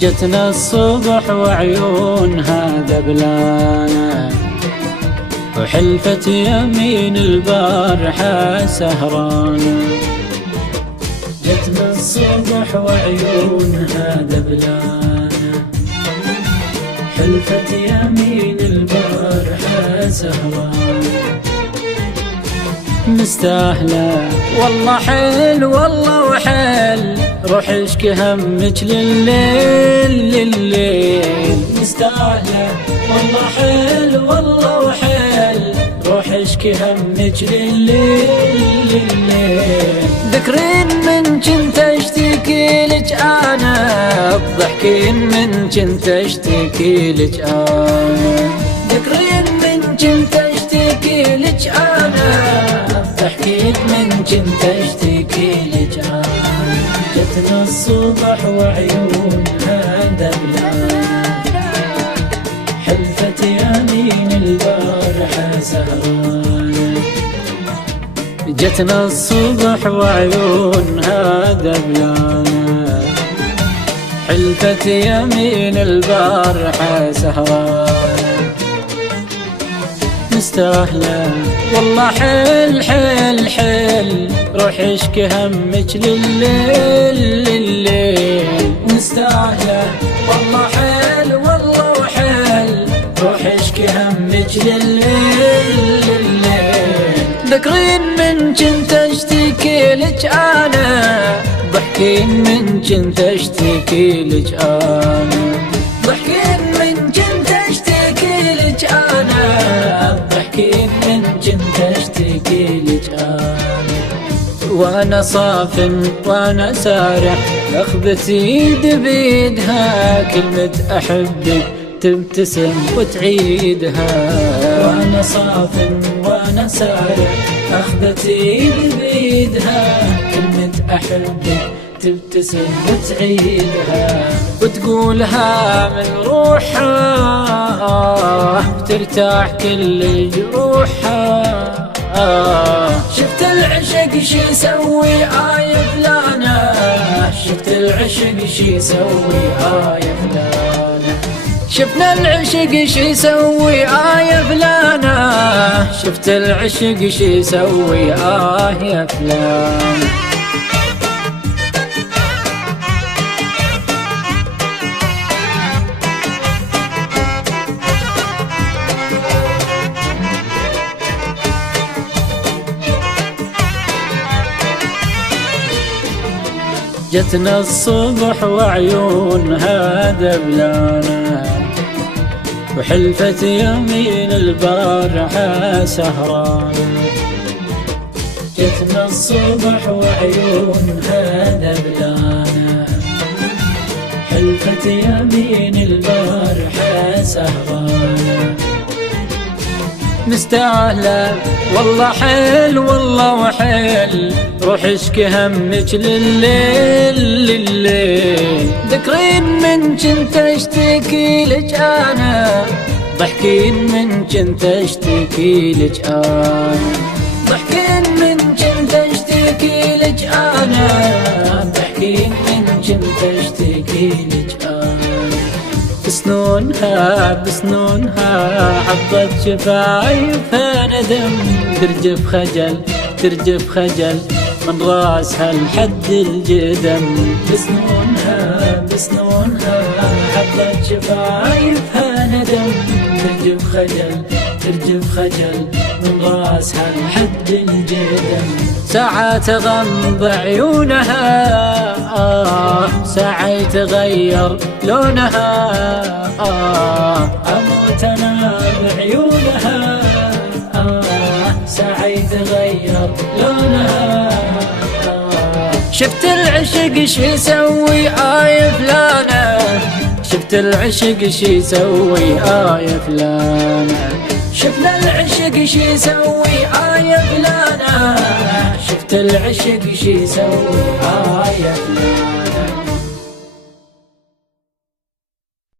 جتنا الصبح وعيونها دبلانة، وحلفت يمين البارحة سهرانة. جتنا الصبح وعيونها دبلانة، حلفت يمين البارحة سهرانة. مستاهلة والله حيل والله وحيل، روح اشكي همك لليل لليل. مستاهلة والله حيل والله وحيل، روح اشكي همك لليل لليل. ذكرين من كنت اشتكي لك انا، بضحكين من كنت اشتكي لك انا. ذكرين من كنت اشتكي لك انا، ضحكيت من كنت اشتكي لك انا. جتنا الصبح وعيونها دبلانة، حلفت يمين البارحة سهرانة. جتنا الصبح وعيونها دبلانة، حلفت يمين البارحة سهرانة. مستاهلة والله حيل حيل حيل، روح اشكي همك لليل لليل. مستاهلة والله حيل والله وحيل، روح اشكي همك لليل لليل. ذكرين من كنت اشتكي لك انا، ضحكين من كنت اشتكي لك انا. ضحكين من كنت اشتكي لك انا، ضحكين من كنت اشتكي لك انا. وانا صاف وانا سارح، اخذت ايد بيدها، كلمة احبك تبتسم وتعيدها. وانا صاف وانا سارح، اخذت ايد بيدها، كلمة احبك تبتسم وتعيدها. وتقولها من روحها، ترتاح كل جروحها. شفت العشق شي يسوي فلانة، شفت العشق شي يسوي فلانة. شفنا العشق شي يسوي فلانة، شفت العشق شي يسوي فلانة. جتنا الصبح وعيونها دبلانة، وحلفت يمين البارحة سهرانة. جتنا الصبح وعيونها دبلانة، حلفت يمين البارحة سهرانة. مستاهلة والله حيل والله وحيل، روح اشكي همك لليل لليل. ذكرين من كنت اشتكي لك انا، ضحكين من كنت اشتكي لك انا. ضحكين من كنت اشتكي لك انا، ضحكين من كنت اشتكي لك انا. بسنونها بسنونها عضت شفايفها ندم، ترجف خجل ترجف خجل من راسها لحد الجدم. بسنونها بسنونها عضت شفايفها ندم، ترجف خجل ترجف خجل من راسها لحد الجدم. ساعات غمض عيونها، ساعة يتغير لونها، أموت أنا بعيونها، ساعة يتغير لونها. شفت العشق شي يسوي فلانة، شفت العشق شي يسوي فلانة. شفنا العشق شي يسوي فلانة، شفت العشق شي يسوي فلانة.